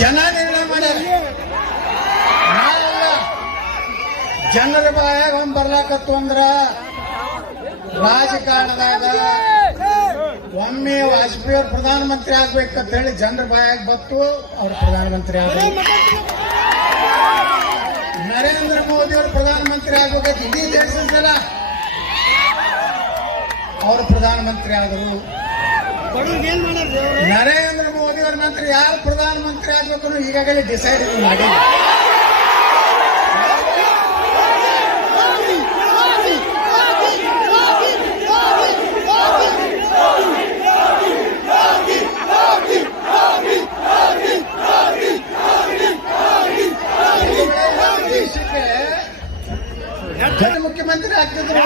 ಜನ ನಿರ್ಣಯ ಮಾಡ್ಯಾರ. ನಾವೆಲ್ಲ ಜನರ ಬಾಯಾಗ ಒಂದ್ ಬರ್ಲಾಕತ್ತು ಅಂದ್ರ ರಾಜಕಾರಣದಾಗ ಒಮ್ಮೆ ವಾಜಪೇಯಿ ಅವ್ರು ಪ್ರಧಾನಮಂತ್ರಿ ಆಗ್ಬೇಕಂತ ಹೇಳಿ ಜನರ ಬಾಯಾಗ ಬತ್ತು ಅವ್ರು ಪ್ರಧಾನಮಂತ್ರಿ ಆಗ್ಬೇಕು. ನರೇಂದ್ರ ಮೋದಿ ಅವರು ಪ್ರಧಾನಮಂತ್ರಿ ಆಗ್ಬೇಕಂತ ಇಡೀ ದೇಶದಲ್ಲ ಅವರು ಪ್ರಧಾನಮಂತ್ರಿ ಆದರು. ನರೇಂದ್ರ ಮೋದಿ ಅವ್ರ ನಂತರ ಯಾರು ಪ್ರಧಾನಮಂತ್ರಿ ಆಗ್ಬೇಕು ಈಗಾಗಲೇ ಡಿಸೈಡ್ ಮಾಡಿ ಮುಖ್ಯಮಂತ್ರಿ ಆಗ್ತಿದ್ರು.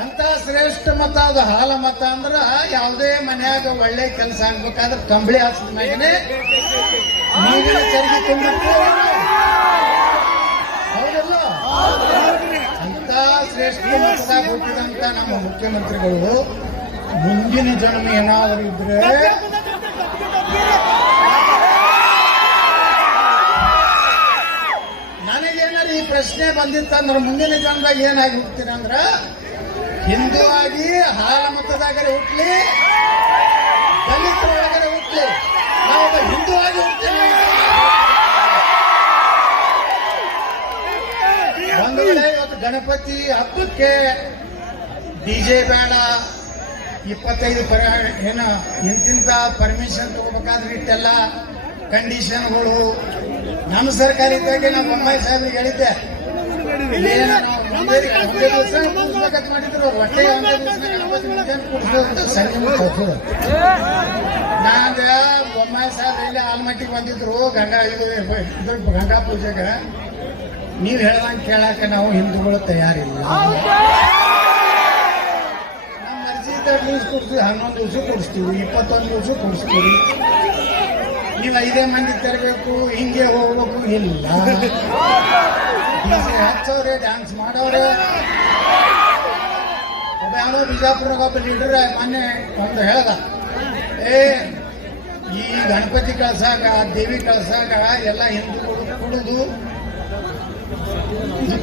ಅಂತ ಶ್ರೇಷ್ಠ ಮತ ಅದು ಹಾಲ ಮತ ಅಂದ್ರ ಯಾವುದೇ ಮನ್ಯಾಗ ಒಳ್ಳೆ ಕೆಲಸ ಆಗ್ಬೇಕಾದ್ರೆ ಕಂಬಳಿ ಹಾಸಿದ ಮ್ಯಾಗನೆ ನೀರಿನ ಚರ್ಗಿ ತುಂಬಿಟ್ಟು ಹೌದಲ್ಲ. ಅಂತ ಶ್ರೇಷ್ಠ ಮತದಾಗ ಹುಟ್ಟಿದಂತ ನಮ್ಮ ಮುಖ್ಯಮಂತ್ರಿಗಳು ಮುಂದಿನ ಜನ್ಮ ಏನಾದರೂ ಇದ್ರೆ ನನಗೇನಾದ್ರು ಈ ಪ್ರಶ್ನೆ ಬಂದಿತ್ತಂದ್ರೆ ಮುಂದಿನ ಜನ್ಮದಾಗ ಏನಾಗಿ ಹುಡ್ತೀನಿ ಅಂದ್ರ ಹಿಂದೂ ಆಗಿ ಹಾಲ ಮತದಾಗರೆ ಹುಟ್ಲಿ, ದಲಿತರೊಳಗರೆ ಹುಟ್ಲಿ, ನಾವು ಹಿಂದೂ ಆಗಿ ಹುಡ್ತೀನಿ. ಒಂದು ವೇಳೆ ಇವತ್ತು ಗಣಪತಿ ಹಬ್ಬಕ್ಕೆ ಡಿಜೆ ಬೇಡ, 25 ಏನು ಇಂತಿಂತ ಪರ್ಮಿಷನ್ ತಗೋಬೇಕಾದ್ರೆ ಇಟ್ಟೆಲ್ಲ ಕಂಡೀಷನ್ಗಳು ನಮ್ಮ ಸರ್ಕಾರ ಇದ್ದಾಗೆ ನಾವು ಬೊಮ್ಮಾಯಿ ಸಾಹೇಬ್ರಿಗೆ ಹೇಳಿದ್ದೆ. ಒಂದೇ ದಿವಸ ಕೂಡಿಸ್ಬೇಕಂತ ಮಾಡಿದ್ರು, ಹೊಟ್ಟೆ ಒಂದೇ ದಿವಸ ಕೂಡಿಸ್ಬೇಕು ಸಂಜೆ ಮುಗಿದು. ನಾಗ ಬೊಮ್ಮಾಯಿ ಸಾಹೇಬ್ ಇಲ್ಲಿ ಆಲ್ಮಟ್ಟಿಗೆ ಬಂದಿದ್ರು ಗಂಗಾ ಪೂಜೆಗೆ. ನೀವ್ ಹೇಳ್ದಂಗೆ ಕೇಳಾಕ ನಾವು ಹಿಂದೂಗಳು ತಯಾರಿಲ್ಲ. ನಮ್ಮ ಮರ್ಜಿ ಇದ್ದಾಗ ದಿವಸ ಕೊಡ್ತೀವಿ, 11 ದಿವಸ ಕೊಡಿಸ್ತೀವಿ, 21 ದಿವಸ ಕೊಡಿಸ್ತೀವಿ. ನೀವು 5 ಮಂದಿ ತರಬೇಕು, ಹಿಂಗೆ ಹೋಗ್ಬೇಕು ಇಲ್ಲ. ಹಚ್ಚವ್ರೆ, ಡ್ಯಾನ್ಸ್ ಮಾಡವ್ರೆ. ಒಬ್ಬ ಯಾರೋ ಬಿಜಾಪುರಾಗ ಒಬ್ಬ ಲೀಡರ್ ಮೊನ್ನೆ ಒಂದು ಹೇಳ್ದ, ಈ ಗಣಪತಿ ಕಳ್ಸಾಕ ದೇವಿ ಕಳ್ಸಾಕ ಎಲ್ಲ ಹಿಂದೂಗಳು ಕುಡಿದು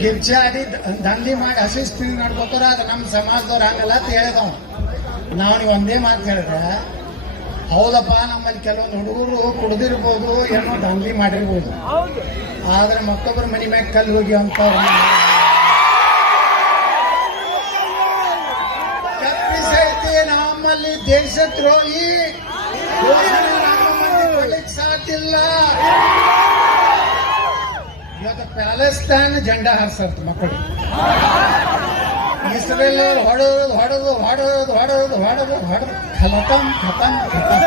ಗಿರ್ಜಿ ಆಡಿ ದಂಧಿ ಮಾಡಿ ಹಸಿಸ್ತೀನಿ ನಡ್ಕೋತಾರ. ಅದು ನಮ್ಮ ಸಮಾಜದವ್ರು ಹಂಗಲ್ಲ ಅಂತ ಹೇಳಿದವ. ನಾವು ನೀವು ಒಂದೇ ಮಾತು ಹೇಳಿದ್ರೆ ಹೌದಪ್ಪ, ನಮ್ಮಲ್ಲಿ ಕೆಲವೊಂದು ಹುಡುಗರು ಕುಡ್ದಿರ್ಬೋದು, ಏನೋ ದಂಧಿ ಮಾಡಿರ್ಬೋದು, ಆದ್ರೆ ಮತ್ತೊಬ್ಬರ ಮನೆ ಮ್ಯಾಗ ಕಲ್ಲು ಹೋಗಿ ಅಂತ ತಪ್ಪಿಸೈತಿ. ನಮ್ಮಲ್ಲಿ ದೇಶದ್ರೋಹಿ ಸಾಧ್ಯ ಇಲ್ಲ. ಇವತ್ತು ಪ್ಯಾಲೆಸ್ತೈನ್ ಜೆಂಡಾ ಹಾರಿಸಂತ ಮಕ್ಕಳು, ಇಸ್ರೇಲ್ ಹೊಡೆದು ಹೊಡೆದು ಹೊಡೆದು ಹೊಡೆದು ಹೊಡೆದು ಹೊಡೆದು ಖತಮ್ ಖತಮ್ ಖತಮ್.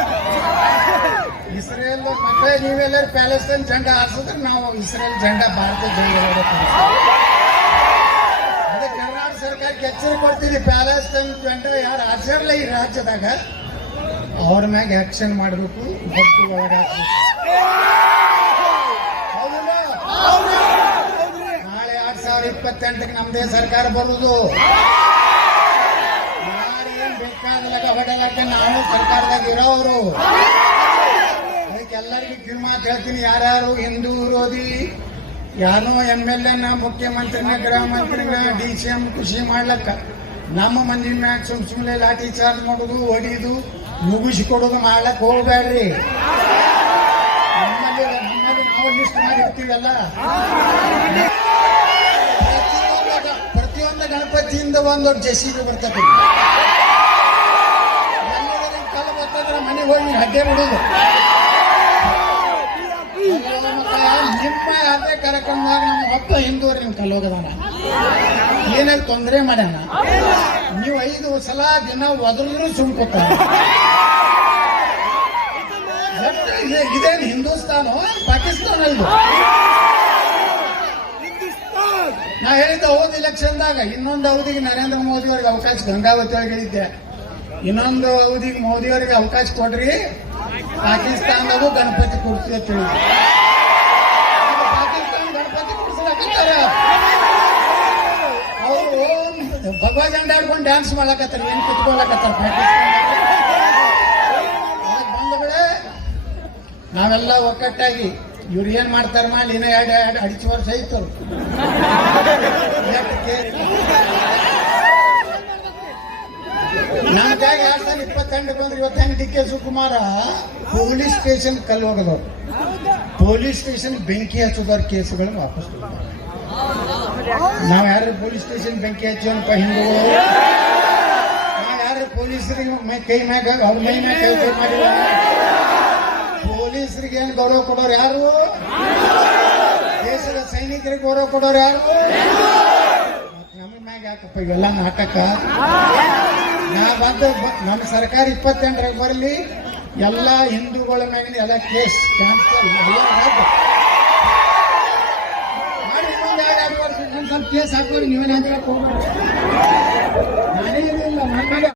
ಇಸ್ರೇಲ್ ಮಕ್ಕಳೇ ನೀವೆಲ್ಲರೂ ಪ್ಯಾಲೆಸ್ತೈನ್ ಜೆಂಡಾ ಹಾರಿಸಿದ್ರೆ ನಾವು ಇಸ್ರೇಲ್ ಜೆಂಡಾ ಭಾರತ ಜೆಂಡಾ ಅದಕ್ಕೆ ಕರ್ನಾಟಕ ಸರ್ಕಾರಕ್ಕೆ ಎಚ್ಚರಿಕೆ ಕೊಡ್ತೀವಿ. ಪ್ಯಾಲೆಸ್ತೈನ್ ಜೆಂಡಾ ಯಾರು ಹಾರಿಸಿರಲ್ಲ ಈ ರಾಜ್ಯದಾಗ ಅವ್ರ ಮ್ಯಾಗ ಆಕ್ಷನ್ ಮಾಡಬೇಕು, ಬಡ್ಡಿ ಒಳಗಾಕಬೇಕು. ನಾಳೆ 2028ಕ್ಕೆ ನಮ್ದೇ ಸರ್ಕಾರ ಬರುವುದು. ಯಾರೇನ್ ಬೇಕಾದಾಗ ಹೊಡೆದಾಕ ನಾವು ಸರ್ಕಾರದಾಗ ಇರೋರು. ಅದಕ್ಕೆಲ್ಲರಿಗೂ ಕಿವಿಮಾತು ಹೇಳ್ತೀನಿ, ಯಾರ್ಯಾರು ಹಿಂದೂ ವಿರೋಧಿ ಯಾರೋ MLA ನ ಮುಖ್ಯಮಂತ್ರಿನ ಗೃಹ ಮಂತ್ರಿನ DCM ಖುಷಿ ಮಾಡ್ಲಕ್ಕ ನಮ್ಮ ಮಂದಿ ಮ್ಯಾಗ ಸುಮ್ಮನೆ ಲಾಠಿ ಚಾರ್ಜ್ ಮಾಡೋದು, ಹೊಡಿದು, ಮುಗಿಸಿಕೊಡೋದು ಮಾಡ್ಲಕ್ ಹೋಗ್ಬೇಡ್ರಿ. ನಮ್ಮಲ್ಲಿ ನಾವು ಲಿಸ್ಟ್ ಮಾಡಿರ್ತೀವಲ್ಲ, ಪ್ರತಿಯೊಂದು ಗಣಪತಿಯಿಂದ ಒಂದೊಂದು JCB ಬರ್ತದೆ. ಕಲ್ಲು ಬರ್ತದ್ರೆ ಮನೆಗೆ ಹೋಗಿ ಹಡ್ಡೆ ಬಿಡೋದು. ನಿಮ್ಮ ಅದೇ ಕಾರ್ಯಕ್ರಮದಾಗ ನಮ್ಮ ಒಬ್ಬ ಹಿಂದೂರು ನಿಮ್ ಕಲ್ಲೋಗದಾನ, ಏನಾಗ ತೊಂದರೆ ಮಾಡ್ಯಾನ. ನೀವು 5 ಸಲ ದಿನ ಒದರಿದ್ರು ಸುಮ್ಕೋತಾರ. ಇದೇನು ಹಿಂದೂಸ್ತಾನ ಪಾಕಿಸ್ತಾನ ಇದು? ನಾ ಹೇಳಿದ್ದೆ ಹೋದ ಇಲೆಕ್ಷನ್ದಾಗ ಇನ್ನೊಂದು ಅವಧಿಗೆ ನರೇಂದ್ರ ಮೋದಿ ಅವ್ರಿಗೆ ಅವಕಾಶ, ಗಂಗಾವತಿ ಅವ್ರಿಗೆ ಹೇಳಿದ್ದೆ ಇನ್ನೊಂದು ಅವಧಿಗೆ ಮೋದಿ ಅವರಿಗೆ ಅವಕಾಶ ಕೊಡ್ರಿ, ಪಾಕಿಸ್ತಾನದಾಗೂ ಗಣಪತಿ ಕೊಡ್ತೀವಿ ಅಂತ ಹೇಳಿದ್ದೆ. ಪಾಕಿಸ್ತಾನ ಗಣಪತಿ ಕೊಡ್ಸಲಕತ್ತಾರ, ಅವರು ಭಗವಾ ಜೆಂಡ ಆಡ್ಕೊಂಡು ಡ್ಯಾನ್ಸ್ ಮಾಡಕತ್ತಾರ, ಏನ್ ಕುತ್ಕೊಳಕತ್ತಾರ ಪಾಕಿಸ್ತಾನ. ಬಂದ ಕಡೆ ನಾವೆಲ್ಲ ಒಕ್ಕಟ್ಟಾಗಿ ಇವ್ರು ಏನ್ ಮಾಡ್ತಾರೆ ಮಾಡಿ ಇನ್ನೂ ಎರಡು ಅಡಿಚು ವರ್ಷ ಆಯ್ತು ನಮ್ಗಾಗಿ 2022 ಬಂದ್ರೆ ಇವತ್ತು ಹೆಂಗ್ D K Shivakumar police station ಕಲ್ಲು ಹೋಗದವ್ರು ಪೊಲೀಸ್ ಸ್ಟೇಷನ್ ಬೆಂಕಿ ಹಚ್ಚೋದಾರ ಕೇಸುಗಳನ್ನ ವಾಪಸ್ ನಾವ್ ಯಾರು ಪೊಲೀಸ್ ಸ್ಟೇಷನ್ ಬೆಂಕಿ ಹಚ್ಚೋನಪ್ಪ ಹಿಂದೂಗಳು ನಾವ್ ಯಾರು ಪೊಲೀಸರಿಗೆ ಕೈ ಮ್ಯಾಗ ಅವ್ರ ಮೈ ಮ್ಯಾಗ ಕೈ ಮಾಡಿಲ್ಲ ಪೊಲೀಸರಿಗೆ ಏನ್ ಗೌರವ ಕೊಡೋರು ಯಾರು ದೇಶದ ಸೈನಿಕರಿಗೆ ಗೌರವ ಕೊಡೋರು ಯಾರು ನಮ್ಮ ಮ್ಯಾಗ ಯಾಕಪ್ಪ ಇವೆಲ್ಲ ನಾಟಕ ನಾ ಬಂದು ನಮ್ಮ ಸರ್ಕಾರ 28 ಬರಲಿ ಎಲ್ಲ ಹಿಂದೂಗಳ ಮ್ಯಾಗಿನ ಎಲ್ಲ ಕೇಸ್ ಕ್ಯಾನ್ಸಲ್ ಎಲ್ಲ ಮಾಡಿ ಇನ್ನೊಂದು 2 ವರ್ಷ ಸ್ವಲ್ಪ ಕೇಸ್ ಹಾಕೋರಿ ನೀವೇನು ಅಂತ ಹೋಗ್ಬೇಡಿ ನಾನೇ ಇಲ್ಲ ನನ್ನ